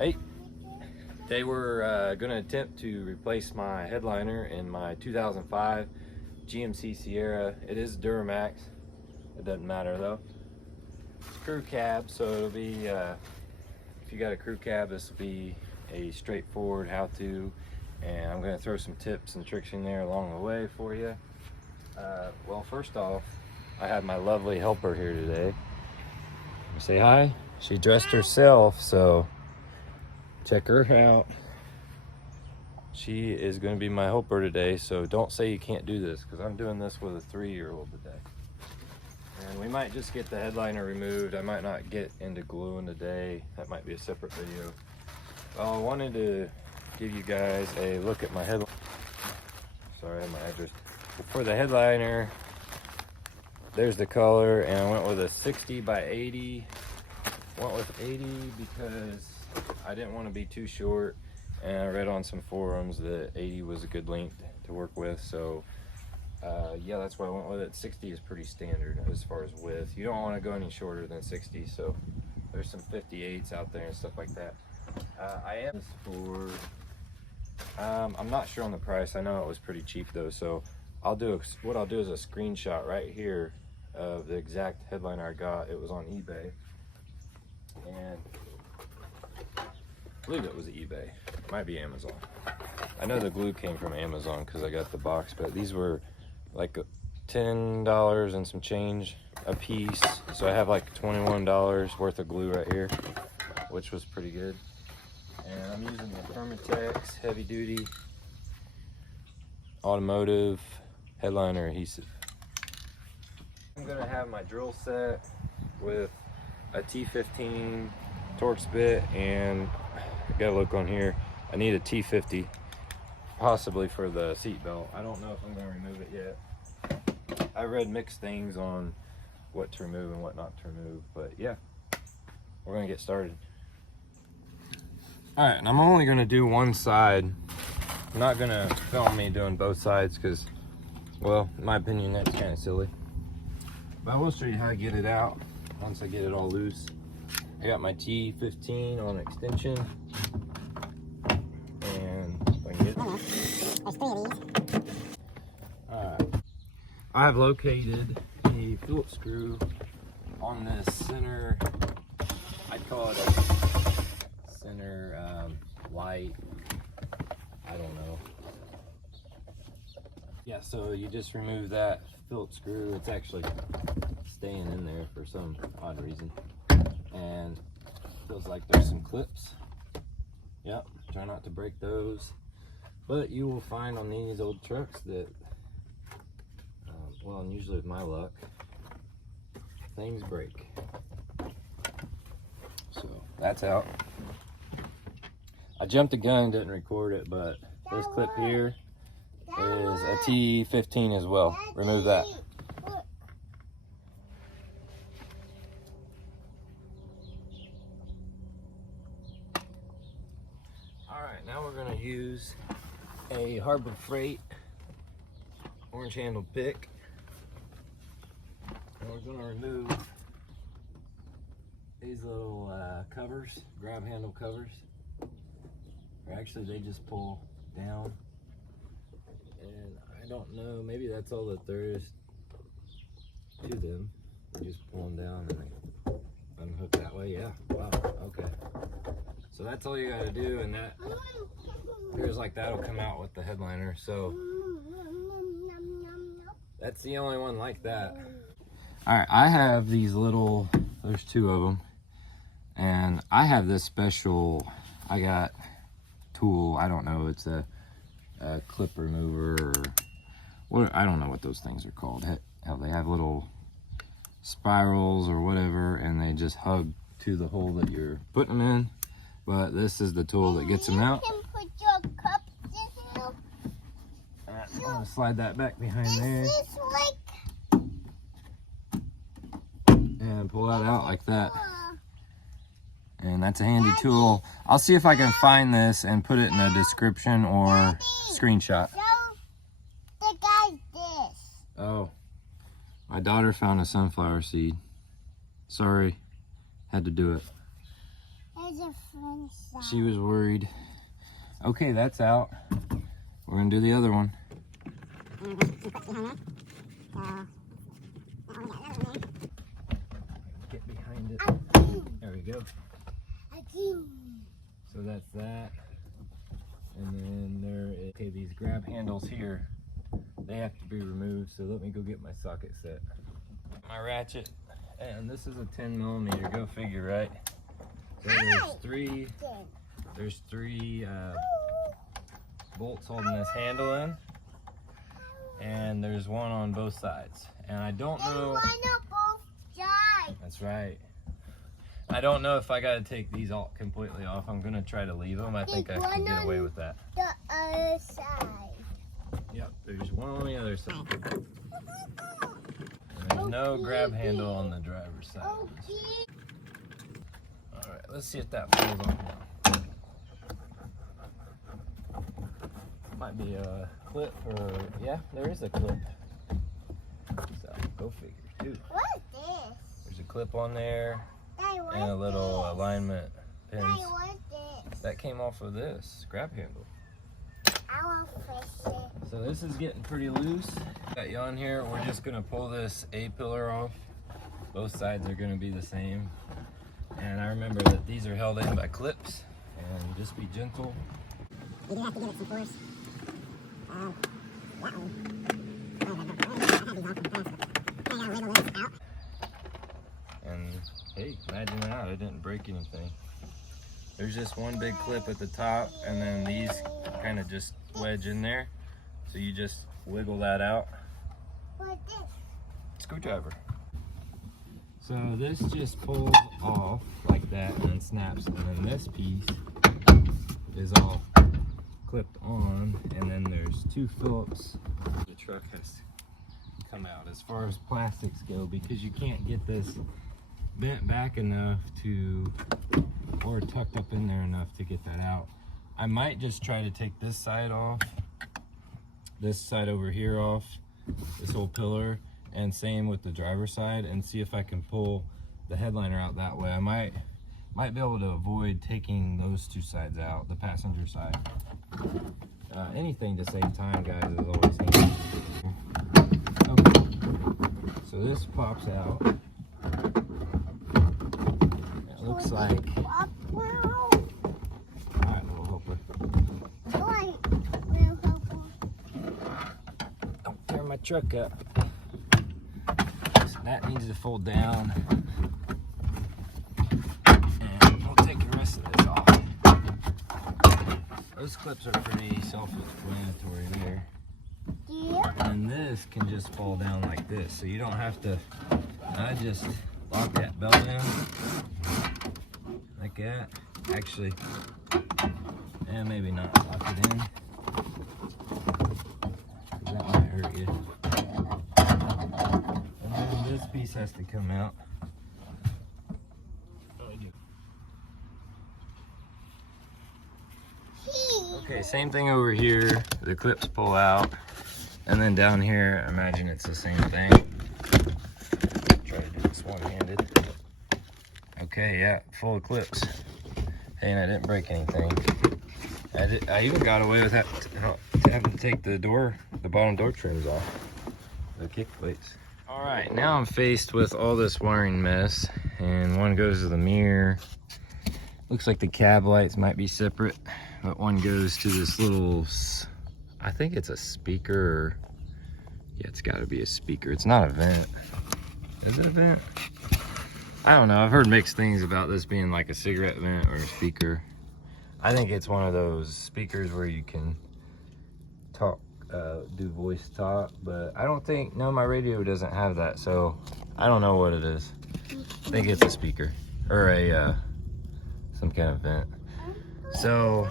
Hey, today we're going to attempt to replace my headliner in my 2005 GMC Sierra. It is Duramax. It doesn't matter though. It's crew cab, so it'll be, if you got a crew cab, this will be a straightforward how-to, and I'm going to throw some tips and tricks in there along the way for you. Well, first off, I have my lovely helper here today. Say hi. She dressed herself, so check her out. She is going to be my helper today, so don't say you can't do this, because I'm doing this with a 3-year-old today. And we might just get the headliner removed. I might not get into gluing today. That might be a separate video. Well, I wanted to give you guys a look at my headliner. Sorry, I have my address. For the headliner, there's the color, and I went with a 60 by 80. Went with 80 because I didn't want to be too short, and I read on some forums that 80 was a good length to work with, so yeah, that's why I went with it. 60 is pretty standard as far as width. You don't want to go any shorter than 60, so there's some 58s out there and stuff like that. I am this for I'm not sure on the price. I know it was pretty cheap though, so what I'll do is a screenshot right here of the exact headliner I got. It was on eBay, and I believe it was eBay. It might be Amazon. I know the glue came from Amazon because I got the box, but these were like $10 and some change a piece. So I have like $21 worth of glue right here, which was pretty good. And I'm using the Permatex heavy duty automotive headliner adhesive. I'm gonna have my drill set with a T15 Torx bit, and I gotta look on here. I need a T50, possibly for the seat belt. I don't know if I'm gonna remove it yet. I read mixed things on what to remove and what not to remove, but yeah, we're gonna get started. All right, and I'm only gonna do one side. I'm not gonna film me doing both sides because, well, in my opinion, that's kind of silly. But I will show you how to get it out once I get it all loose. I got my T15 on extension, and if I can get it. There's 3 of these. Alright, I have located a Phillips screw on this center, I'd call it a center light, I don't know. Yeah, so you just remove that Phillips screw. It's actually staying in there for some odd reason, and feels like there's some clips. Yep, try not to break those, but you will find on these old trucks that well, and usually with my luck, things break. So that's out. I jumped the gun, didn't record it, but this clip here is a T15 as well. Remove that. Alright, now we're going to use a Harbor Freight orange handled pick. And we're going to remove these little covers, grab handle covers. Or actually, they just pull down. And I don't know, maybe that's all that there is to them. You just pull them down and they unhook that way. Yeah, wow, okay. So that's all you gotta do, and that appears like that'll come out with the headliner. So that's the only one like that. All right, I have these little, there's 2 of them, and I have this special, I got tool, I don't know, it's a clip remover or what, I don't know what those things are called. Hell, they have little spirals or whatever, and they just hug to the hole that you're putting them in. But this is the tool that gets them out. You can put your cups in here. I'm gonna slide that back behind there and pull that out like that. And that's a handy tool. I'll see if I can find this and put it in the description or screenshot. Show the guy this. Oh, my daughter found a sunflower seed. Sorry, had to do it. Hey, There's a friend side. She was worried. Okay, that's out. We're gonna do the other one. Get behind it. There we go. So that's that. And then there is, okay, these grab handles here, they have to be removed. So let me go get my socket set. My ratchet, and this is a 10mm, go figure, right? So there's three bolts holding this handle in, and there's one on both sides. And I don't know. One on both sides. That's right. I don't know if I gotta take these all completely off. I'm gonna try to leave them. I think I can get away with that. The other side. Yep, there's one on the other side. And there's no grab handle on the driver's side. Okay. Alright, let's see if that falls off now. Might be a clip or, yeah, there is a clip. So, go figure, too. What is this? There's a clip on there Daddy, what and a is little this? alignment pins. Daddy, what is this? That came off of this grab handle. I want to fish it. So this is getting pretty loose. Got you on here. We're just gonna pull this A-pillar off. Both sides are gonna be the same. And I remember that these are held in by clips. And just be gentle. You do have to give it some force. That one. I gotta wiggle this out. And hey, imagine that, I didn't break anything. There's just one big clip at the top, and then these kind of just wedge in there. So you just wiggle that out. What is this? Screwdriver. So this just pulls off like that and then snaps, and then this piece is all clipped on, and then there's two Phillips. The truck has to come out as far as plastics go, because you can't get this bent back enough to, or tucked up in there enough to get that out. I might just try to take this side off, this side over here off, this whole pillar, and same with the driver's side, and see if I can pull the headliner out that way. I might be able to avoid taking those two sides out, the passenger side. Anything to save time, guys, is always handy. Okay, so this pops out. It looks like, alright, little helper. Don't tear my truck up. So that needs to fold down. And we'll take the rest of this off. Those clips are pretty self-explanatory there. Yeah. And this can just fall down like this, so you don't have to, I just lock that belt in like that. Actually, and maybe not lock it in, 'cause that might hurt you. And then this piece has to come out. Okay, same thing over here. The clips pull out. And then down here, imagine it's the same thing. Try to do this one-handed. Okay, yeah, full of clips. Hey, and I didn't break anything. I even got away with having to take the bottom door trims off. The kick plates. All right, now I'm faced with all this wiring mess. And one goes to the mirror. Looks like the cab lights might be separate. But one goes to this little, I think it's a speaker, or, yeah, it's gotta be a speaker. It's not a vent. Is it a vent? I don't know, I've heard mixed things about this being like a cigarette vent or a speaker. I think it's one of those speakers where you can talk, do voice talk, but I don't think, no, my radio doesn't have that, so I don't know what it is. I think it's a speaker, or a, some kind of vent. So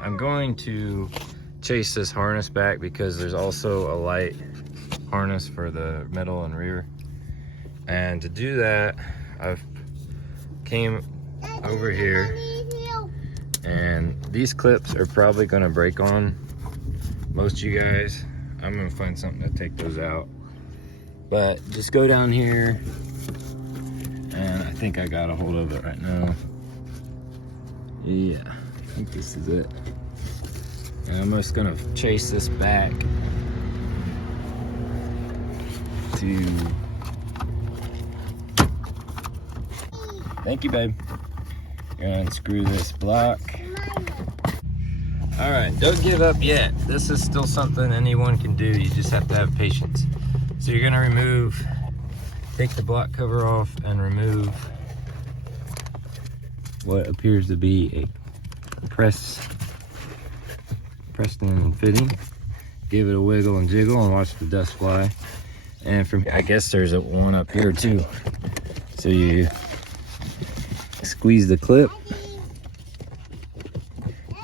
I'm going to chase this harness back, because there's also a light harness for the middle and rear. And to do that, I've came over here, and these clips are probably gonna break on most of you guys. I'm gonna find something to take those out. But just go down here, and I think I got a hold of it right now. Yeah, I think this is it. And I'm just gonna chase this back to... Thank you, babe. Gonna unscrew this block. All right, don't give up yet. This is still something anyone can do. You just have to have patience. So you're gonna take the block cover off and remove what appears to be a pressed in fitting. Give it a wiggle and jiggle and watch the dust fly. And from, I guess there's one up here too. So you squeeze the clip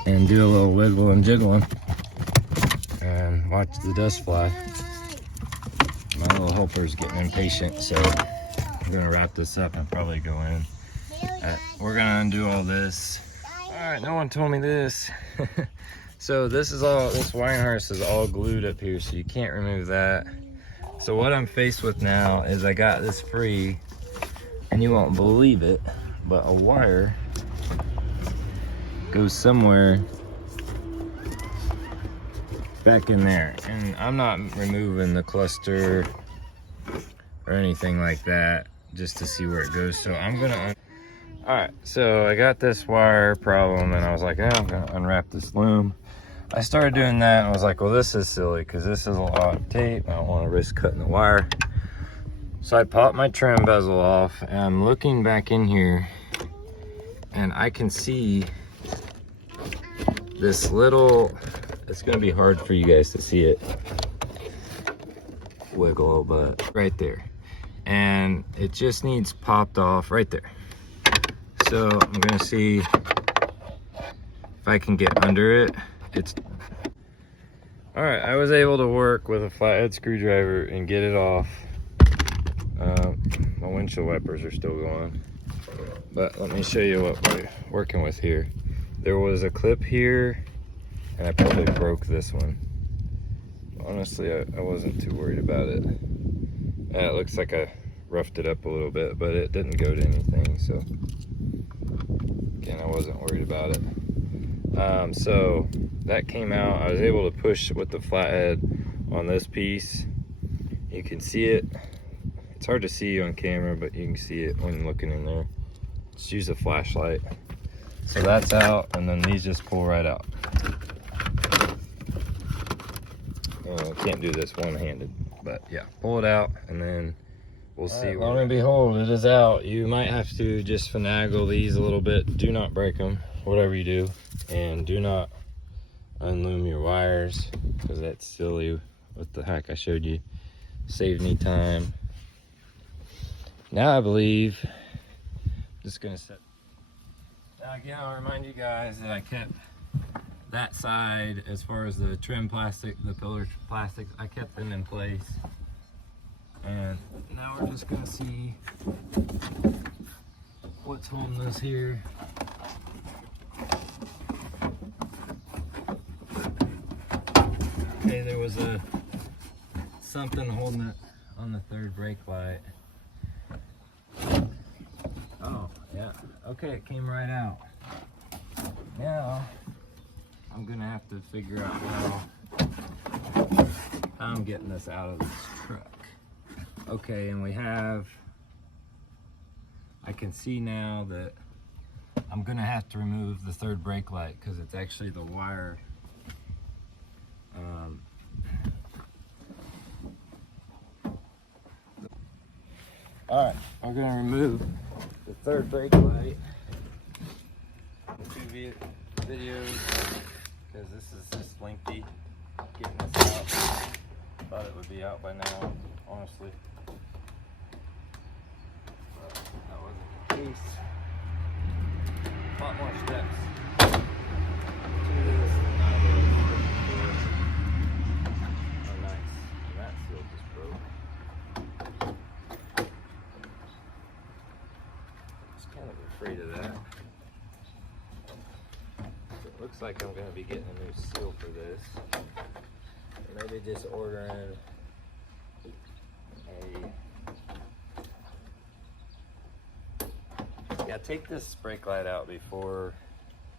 and do a little wiggle and jiggling and watch the dust fly. My little helper's getting impatient, so I'm gonna wrap this up and probably go in. We're gonna undo all this. All right, no one told me this. So this wiring harness is all glued up here, so you can't remove that. So what I'm faced with now is I got this free, and you won't believe it, but a wire goes somewhere back in there, and I'm not removing the cluster or anything like that just to see where it goes. So I'm gonna all right, so I got this wire problem, and I was like, oh, I'm gonna unwrap this loom. I started doing that, and I was like, well, this is silly because this is a lot of tape. I don't want to risk cutting the wire. So I popped my trim bezel off, and I'm looking back in here, and I can see this little, it's gonna be hard for you guys to see it wiggle, but right there. And it just needs popped off right there. So I'm gonna see if I can get under it. All right, I was able to work with a flathead screwdriver and get it off. My windshield wipers are still going, but let me show you what we're working with here. There was a clip here, and I probably broke this one. Honestly, I wasn't too worried about it. And it looks like I roughed it up a little bit, but it didn't go to anything, so again, I wasn't worried about it. So that came out. I was able to push with the flathead on this piece. You can see it. It's hard to see on camera, but you can see it when looking in there. Just use a flashlight. So that's out, and then these just pull right out. I can't do this one-handed, but yeah, pull it out, and then we'll see. Lo and behold, it is out. You might have to just finagle these a little bit. Do not break them, whatever you do, and do not unloom your wires, because that's silly. What the heck I showed you saved me time. Now I believe I'm just gonna set. Now again, I'll remind you guys that I kept that side, as far as the trim plastic, the pillar plastics, I kept them in place. And now we're just gonna see what's holding this here. Okay, there was something holding it on the third brake light. Oh, yeah. Okay, it came right out. Now, I'm gonna have to figure out how I'm getting this out of this truck. Okay, and I can see now that I'm gonna have to remove the third brake light, because it's actually the wire. All right, we're gonna remove the third brake light. The 2 videos, because this is just lengthy getting this out. Thought it would be out by now, honestly. But that wasn't the case. A lot more steps to this than I was looking for. Oh, nice. And that seal just broke. I was kind of afraid of that. It looks like I'm going to be getting a new seal for this. Maybe just ordering yeah, take this brake light out before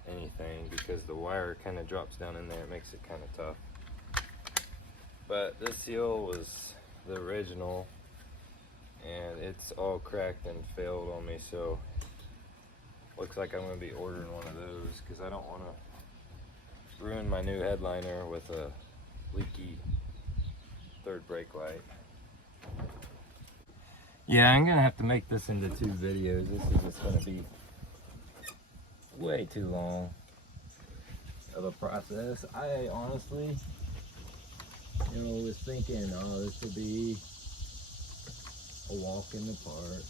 anything because the wire kind of drops down in there. It makes it kind of tough. But this seal was the original, and it's all cracked and failed on me, so looks like I'm going to be ordering one of those because I don't want to ruin my new headliner with a leaky third brake light. Yeah, I'm going to have to make this into 2 videos. This is just going to be way too long of a process. I honestly, was thinking, oh, this would be a walk in the park.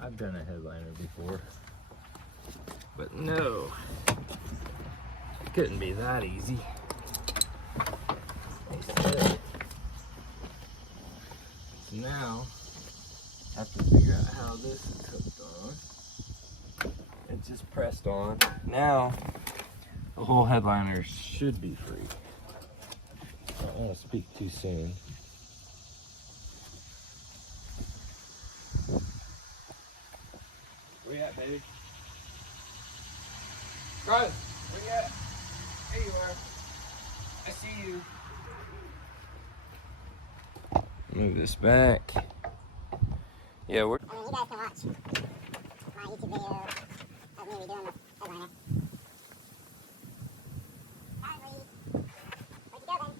I've done a headliner before, but no, it couldn't be that easy. So now I have to figure out how this is hooked on. It's just pressed on. Now the whole headliner should be free. I don't want to speak too soon. Where you at, baby? Rose, where you at? There you are. I see you. Move this back. Yeah, we're. I mean, you guys can watch my YouTube video of me redoing the headliner. Finally, where'd you go then?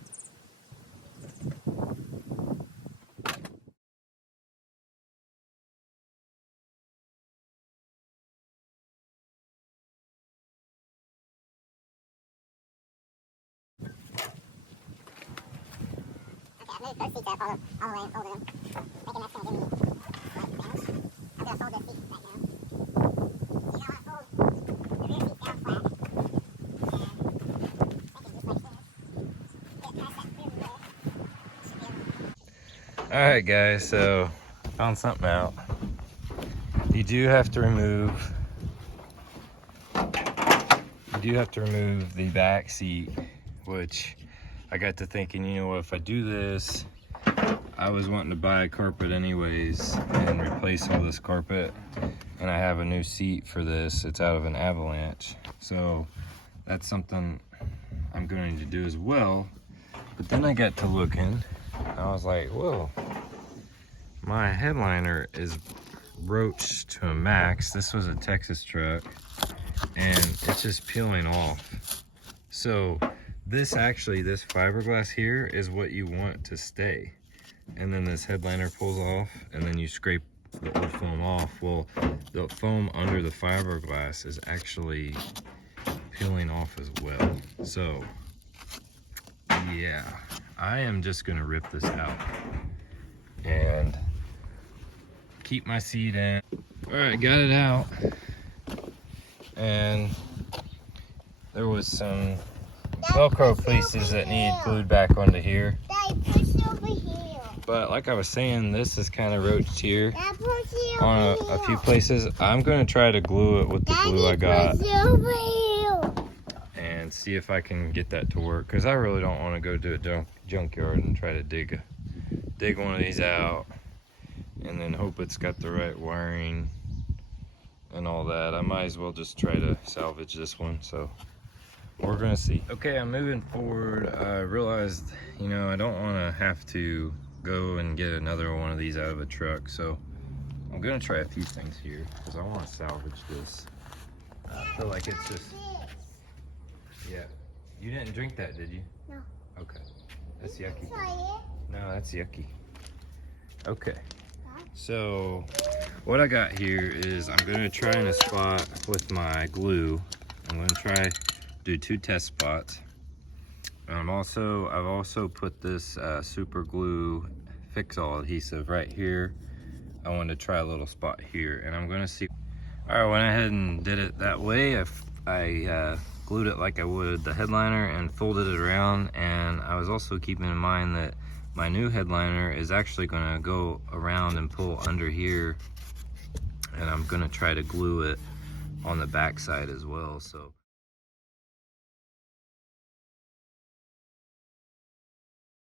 Okay, I've moved those seats up all the way over them. Thinking that's going to give me like damage. I'm going to fold those seats back down. So you know what, fold the rear seats down flat. And I can just like this. Get past that rear wheel. Should be able to. Alright guys, so found something out. You do have to remove the back seat, which I got to thinking, if I do this, I was wanting to buy a carpet anyways and replace all this carpet, and I have a new seat for this. It's out of an Avalanche, so that's something I'm going to do as well. But then I got to looking, I was like, whoa, my headliner is roached to a max. This was a Texas truck and it's just peeling off. So this fiberglass here is what you want to stay. And then this headliner pulls off and then you scrape the old foam off. Well, the foam under the fiberglass is actually peeling off as well. So yeah, I am just gonna rip this out and keep my seat in. All right, got it out. And there was some Velcro pieces that need glued back onto here. Dad, push over here. But like I was saying, this is kind of roached here Dad, push it on over a few places. I'm gonna try to glue it with the glue I got Push it over here. and see if I can get that to work, because I really don't want to go to a junkyard and try to dig one of these out and then hope it's got the right wiring and all that. I might as well just try to salvage this one, so we're gonna see. Okay, I'm moving forward. I realized, I don't want to have to go and get another one of these out of a truck, so I'm gonna try a few things here because I want to salvage this. I feel like it's just, yeah. You didn't drink that, did you? No. Okay, that's yucky. Try it. No, that's yucky. Okay, so what I got here is I'm gonna try in a spot with my glue. I'm gonna try do 2 test spots. I've also put this super glue fix-all adhesive right here. I wanted to try a little spot here, and I'm gonna see. All right, went ahead and did it that way. I glued it like I would the headliner and folded it around, and I was also keeping in mind that my new headliner is actually gonna go around and pull under here, and I'm gonna try to glue it on the back side as well. So